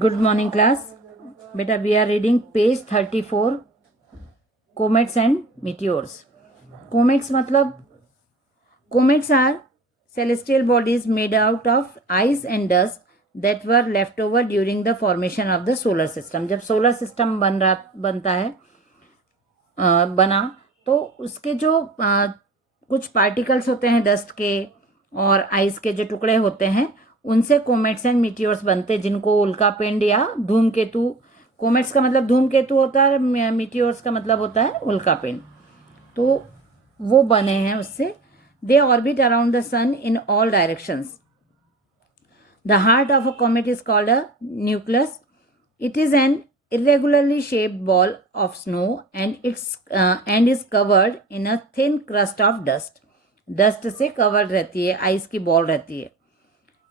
Good morning class. Beta, we are reading page 34, comets and meteors. Comets मतलब comets are celestial bodies made out of ice and dust that were left over during the formation of the solar system. जब solar system बना तो उसके जो कुछ particles होते हैं dust के और आइस के जो टुकड़े होते हैं उनसे कोमेट्स एंड मीटियोर्स बनते हैं, जिनको उल्कापिंड या धूमकेतु, कोमेट्स का मतलब धूमकेतु होता है, मीटियोर्स का मतलब होता है उल्कापिंड, तो वो बने हैं उससे. They orbit around the sun in all directions. The heart of a comet is called a nucleus. It is an irregularly shaped ball of snow and is covered in a thin crust of dust. Dust से covered रहती है, ice की ball रहती है.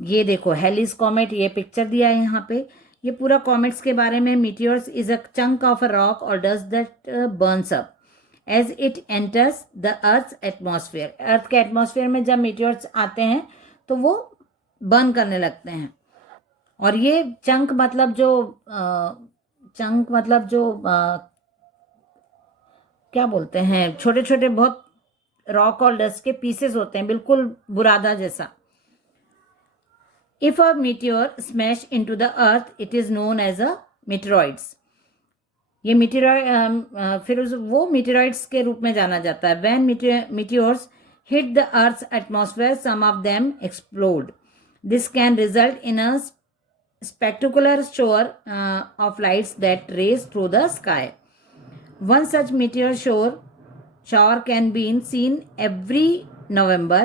ये देखो हेलिस comet, ये picture दिया है यहाँ पे. ये पूरा कॉमेट्स के बारे में. Meteors is a chunk of a rock और dust that burns up as it enters the earth atmosphere. Earth के एटमॉस्फेयर में जब मीटियोर्स आते हैं तो वो बर्न करने लगते हैं. और ये चंक मतलब जो क्या बोलते हैं, छोटे छोटे बहुत रॉक और डस्ट के पीसेस होते हैं, बिल्कुल बुरादा जैसा. If a meteor smash into the earth it is known as a meteoroids. ये मीटेरॉइड फिर वो मीटेरॉइड्स के रूप में जाना जाता है. When meteors hit the earth's atmosphere some of them explode. This can result in a spectacular shower of lights that race through the sky. One such meteor shower can be seen every November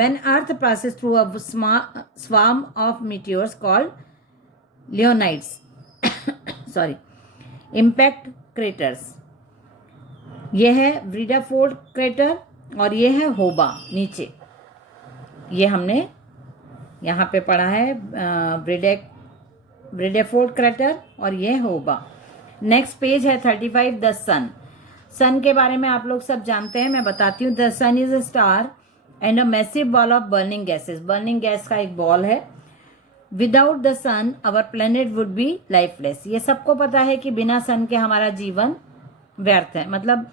when Earth passes through a swarm of meteors called Leonids. Sorry, impact craters. यह है व्रीडाफोर्ड crater और ये है होबा नीचे. ये हमने यहाँ पे पढ़ा है व्रीडाफोर्ड क्रेटर और ये होबा. नेक्स्ट पेज है 35. द सन. सन के बारे में आप लोग सब जानते हैं, मैं बताती हूँ. The sun is a star and a massive ball of burning gases. Burning gas का एक बॉल है. Without the sun our planet would be lifeless. ये सबको पता है कि बिना सन के हमारा जीवन व्यर्थ है, मतलब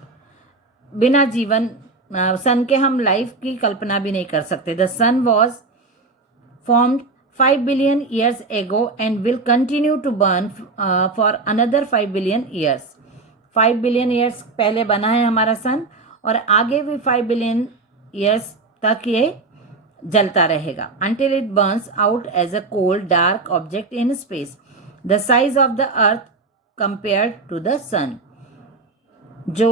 बिना जीवन सन के हम लाइफ की कल्पना भी नहीं कर सकते. The sun was formed 5 billion years ago and will continue to burn for another 5 billion years. 5 billion years पहले बना है हमारा सन और आगे भी 5 billion years तक ये जलता रहेगा. Until it burns out as a cold dark object in space. The size of the earth compared to the sun. जो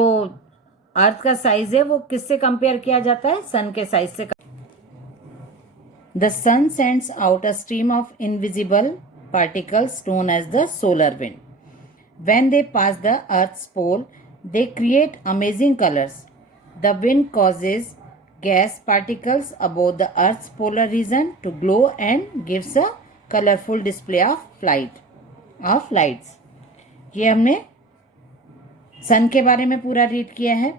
अर्थ का साइज है वो किससे कंपेयर किया जाता है? सन के साइज से. The sun sends out a stream of invisible particles known as the solar wind. When they pass the Earth's pole, they create amazing colors. The wind causes gas particles above the Earth's polar region to glow and gives a colorful display of lights. ये हमने सन के बारे में पूरा read किया है.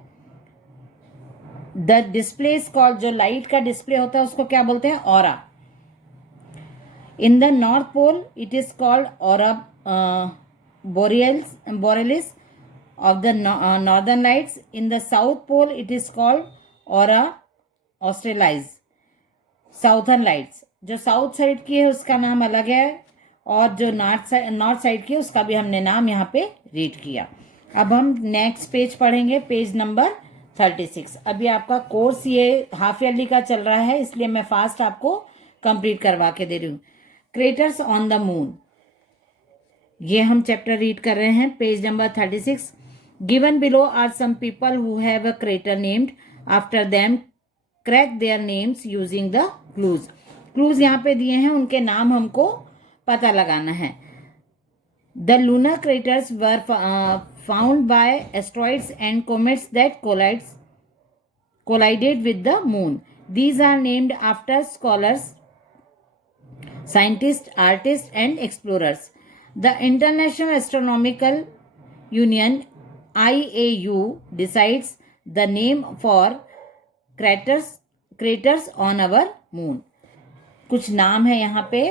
The display is called, जो light का डिस्प्ले होता है उसको क्या बोलते हैं? Aurora. In the north pole it is called aurora borealis of the northern lights. In the south pole it is called aurora australis, southern lights. जो south side की है उसका नाम अलग है और जो नॉर्थ साइड की है उसका भी हमने नाम यहाँ पे रीड किया. अब हम नेक्स्ट पेज पढ़ेंगे, पेज नंबर 36. अभी आपका कोर्स ये हाफ ईयरली का चल रहा है, इसलिए मैं फास्ट आपको कंप्लीट करवा के दे रही हूँ. क्रेटर्स ऑन द मून, ये हम चैप्टर रीड कर रहे हैं, page number 36. Given below are some people who have a crater named after them. Crack their names using the clues. Clues यहाँ पे दिए हैं, उनके नाम हमको पता लगाना है. The lunar craters were found by asteroids and comets that collided with the moon. These are named after scholars, scientists, artists, and explorers. The International Astronomical Union (IAU) decides the name for craters on our moon. कुछ नाम है यहाँ पे,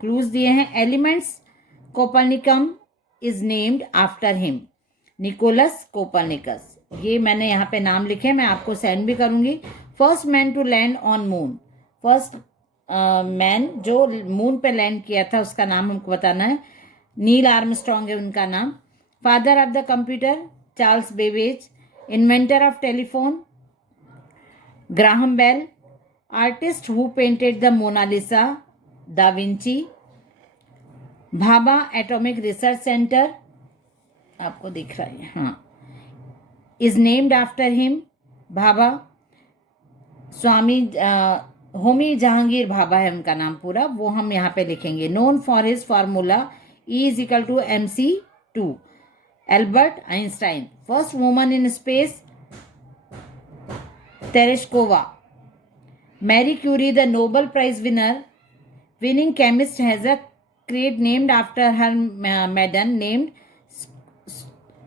clues दिए हैं. Elements copernicium is named after him, Nicolaus Copernicus. ये मैंने यहाँ पे नाम लिखे, मैं आपको सेंड भी करूँगी। First man to land on moon, first man जो मून पे लैंड किया था उसका नाम हमको बताना है। नील आर्मस्ट्रॉन्ग है उनका नाम। Father of the computer, Charles Babbage. Inventor of telephone, Graham Bell. Artist who painted the Mona Lisa, da Vinci. Bhabha atomic research centre, आपको दिख रहा है, हाँ, is named after him, Bhabha. स्वामी होमी जहांगीर भाभा है उनका नाम पूरा, वो हम यहाँ पे लिखेंगे। Known for his formula E is equal to MC2, Albert Einstein. First woman in space, Tereshkova. Marie Curie, the Nobel prize winner, winning chemist, has a crate named after her maiden named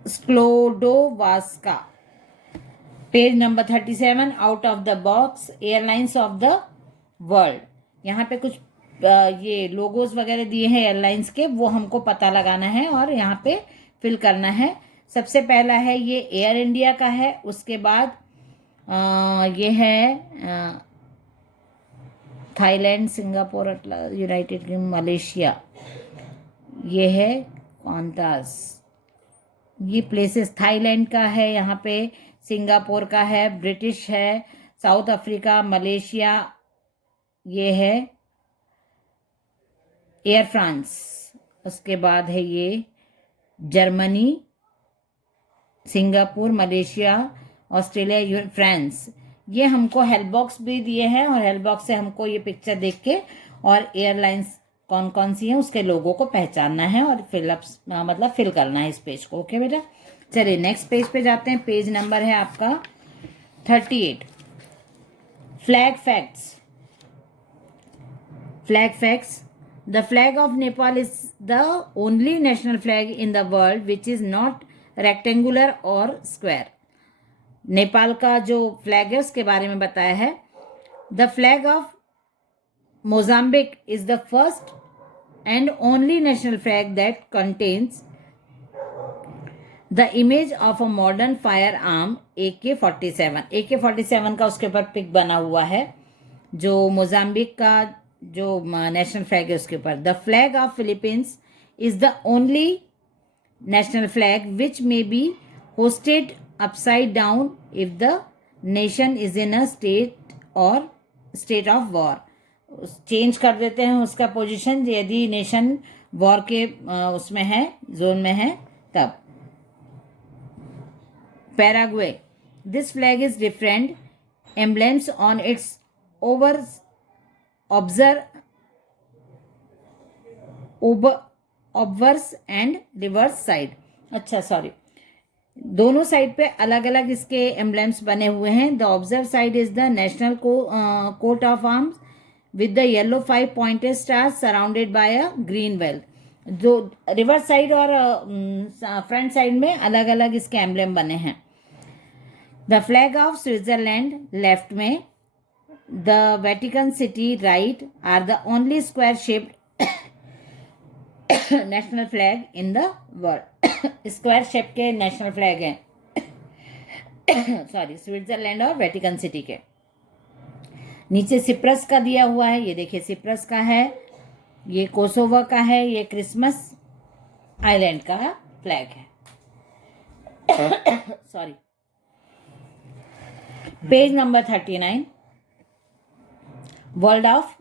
Sklodowska. Page number 37, out of the box, airlines of the world. यहाँ पे कुछ ये logos वगैरह दिए हैं airlines के, वो हमको पता लगाना है और यहाँ पे फिल करना है। सबसे पहला है ये एयर इंडिया का है, उसके बाद ये है Thailand, Singapore, United kingdom, Malaysia. ये है क्वांटास, ये प्लेसेस थाईलैंड का है, यहाँ पे सिंगापुर का है, ब्रिटिश है, साउथ अफ्रीका, मलेशिया। ये है एयर फ्रांस, उसके बाद है ये Germany, Singapore, Malaysia, Australia, France. ये हमको हेल्प बॉक्स भी दिए हैं और हेल्प बॉक्स से हमको ये पिक्चर देख के और एयरलाइंस कौन कौन सी हैं उसके लोगों को पहचानना है और मतलब फिल करना है इस पेज को। ओके बेटा, चलिए नेक्स्ट पेज पे जाते हैं। पेज नंबर है आपका 38। Flag facts. Flag facts, the flag of Nepal is the only national flag in the world which is not rectangular और स्क्वायर। नेपाल का जो फ्लैग है उसके बारे में बताया है। The flag of Mozambique is the first and only national flag that contains the image of a modern fire arm AK-47। AK-47 का उसके ऊपर पिक बना हुआ है, जो मोजाम्बिक का जो नेशनल फ्लैग है उसके ऊपर। The flag of Philippines is the only national flag which may be hosted upside down if the nation is in a state of war। Change कर देते हैं उसका पोजीशन यदि नेशन वॉर के उसमें है, जोन में है तब। Paraguay, this flag is different emblems on its obverse and reverse side. अच्छा सॉरी, दोनों साइड पे अलग अलग इसके एम्बलेम्स बने हुए हैं। The observe side is the national coat of arms with the yellow 5 pointed star surrounded by a green wealth. जो रिवर्स साइड और फ्रंट साइड में अलग अलग इसके एम्बलेम बने हैं। The flag of Switzerland left में, the Vatican city right are the only square shaped national flag in the world. Square shape के नेशनल फ्लैग हैं सॉरी, स्विट्जरलैंड और वेटिकन सिटी के। नीचे सिप्रस का दिया हुआ है, ये देखिए सिप्रस का है, ये कोसोवो का है, ये क्रिसमस आइलैंड का फ्लैग है sorry. Page number 39, world of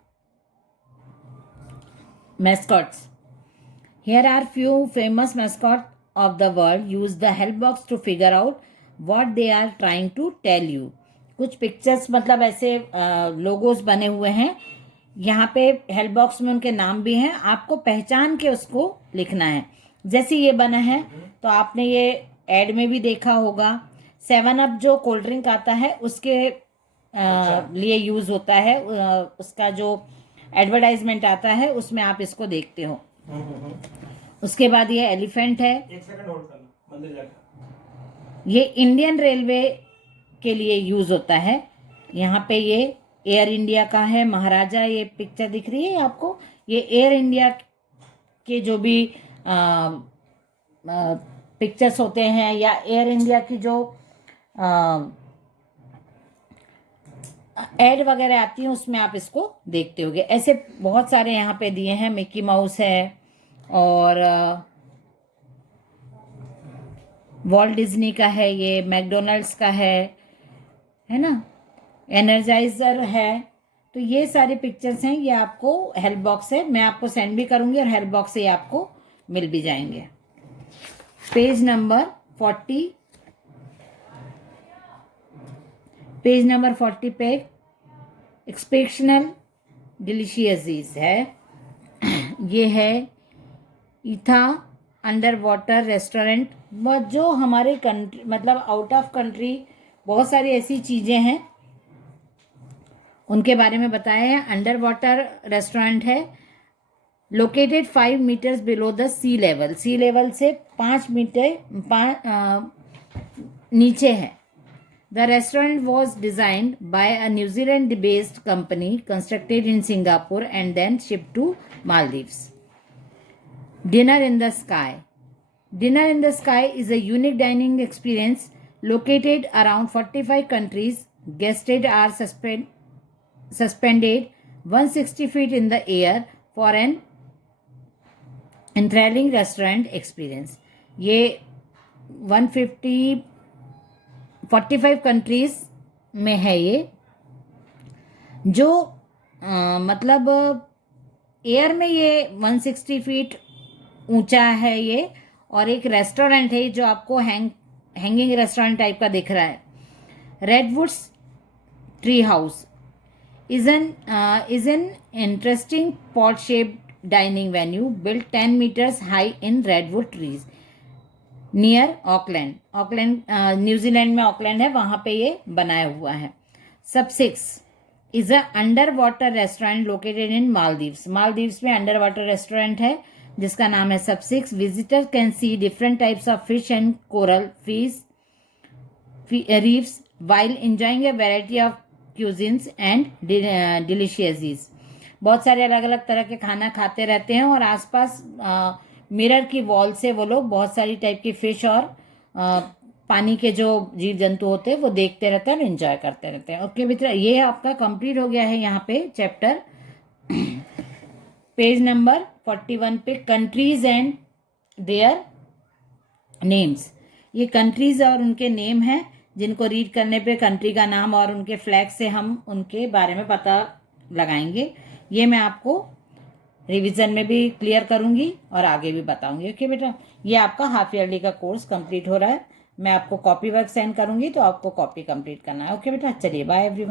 mascots. Here are few famous mascots of the world. Use the help box to figure out what they are trying to tell you. कुछ pictures मतलब ऐसे logos बने हुए हैं, यहाँ पे help box में उनके नाम भी हैं, आपको पहचान के उसको लिखना है। जैसे ये बना है तो आपने ये एड में भी देखा होगा, 7 अप जो कोल्ड ड्रिंक आता है उसके लिए यूज होता है, उसका जो एडवर्टाइजमेंट आता है उसमें आप इसको देखते हो। उसके बाद ये एलिफेंट है, 1 सेकंड होल्ड करना, मंदिर जाकर। ये इंडियन रेलवे के लिए यूज होता है। यहाँ पे ये एयर इंडिया का है, महाराजा, ये पिक्चर दिख रही है आपको, ये एयर इंडिया के जो भी पिक्चर्स होते हैं, या एयर इंडिया की जो एड वगैरह आती हैं उसमें आप इसको देखते होगे। ऐसे बहुत सारे यहाँ पे दिए हैं, मिकी माउस है और वॉल्ट डिज्नी का है, ये मैकडोनल्ड्स का है ना, एनर्जाइजर है। तो ये सारी पिक्चर्स हैं, ये आपको हेल्प बॉक्स से मैं आपको सेंड भी करूंगी और हेल्प बॉक्स से आपको मिल भी जाएंगे। पेज नंबर 40 पे एक्सपेक्शनल डिलीशियस है। ये है इथा अंडर वाटर रेस्टोरेंट। जो हमारे कंट्री मतलब आउट ऑफ कंट्री बहुत सारी ऐसी चीज़ें हैं उनके बारे में बताया है। अंडर वाटर रेस्टोरेंट है, located 5 metres below the sea level. Sea level से 5 मीटर नीचे है। The restaurant was designed by a New Zealand-based company, constructed in Singapore and then shipped to Maldives. Dinner in the Sky. Dinner in the Sky is a unique dining experience located around 45 countries. Guests are suspended 160 feet in the air for an enthralling restaurant experience. ये 45 countries में है ये, जो मतलब air में ये 160 feet ऊंचा है ये, और एक रेस्टोरेंट है जो आपको हैंगिंग रेस्टोरेंट टाइप का दिख रहा है। Redwoods tree house is an interesting pot-shaped dining venue built 10 meters high in redwood trees near Auckland. New Zealand में ऑकलैंड है, वहां पे ये बनाया हुआ है। सब 6 is a under water restaurant located in Maldives. Maldives में अंडर वाटर रेस्टोरेंट है जिसका नाम है सब 6। Visitor can see different types of fish and coral fish reefs while enjoying a variety of cuisines and delicious। बहुत सारे अलग अलग तरह के खाना खाते रहते हैं और आसपास मिरर की वॉल से वो लोग बहुत सारी टाइप की फिश और पानी के जो जीव जंतु होते हैं वो देखते रहते हैं और एंजॉय करते रहते हैं। ओके मित्र, ये आपका कंप्लीट हो गया है यहाँ पे चैप्टर। पेज नंबर 41 पे कंट्रीज एंड देयर नेम्स। ये कंट्रीज और उनके नेम हैं जिनको रीड करने पे कंट्री का नाम और उनके फ्लैग से हम उनके बारे में पता लगाएंगे। ये मैं आपको रिवीजन में भी क्लियर करूंगी और आगे भी बताऊंगी। ओके बेटा, ये आपका हाफ ईयरली का कोर्स कंप्लीट हो रहा है। मैं आपको कॉपी वर्क सेंड करूंगी तो आपको कॉपी कंप्लीट करना है। ओके बेटा, चलिए बाय एवरीवन।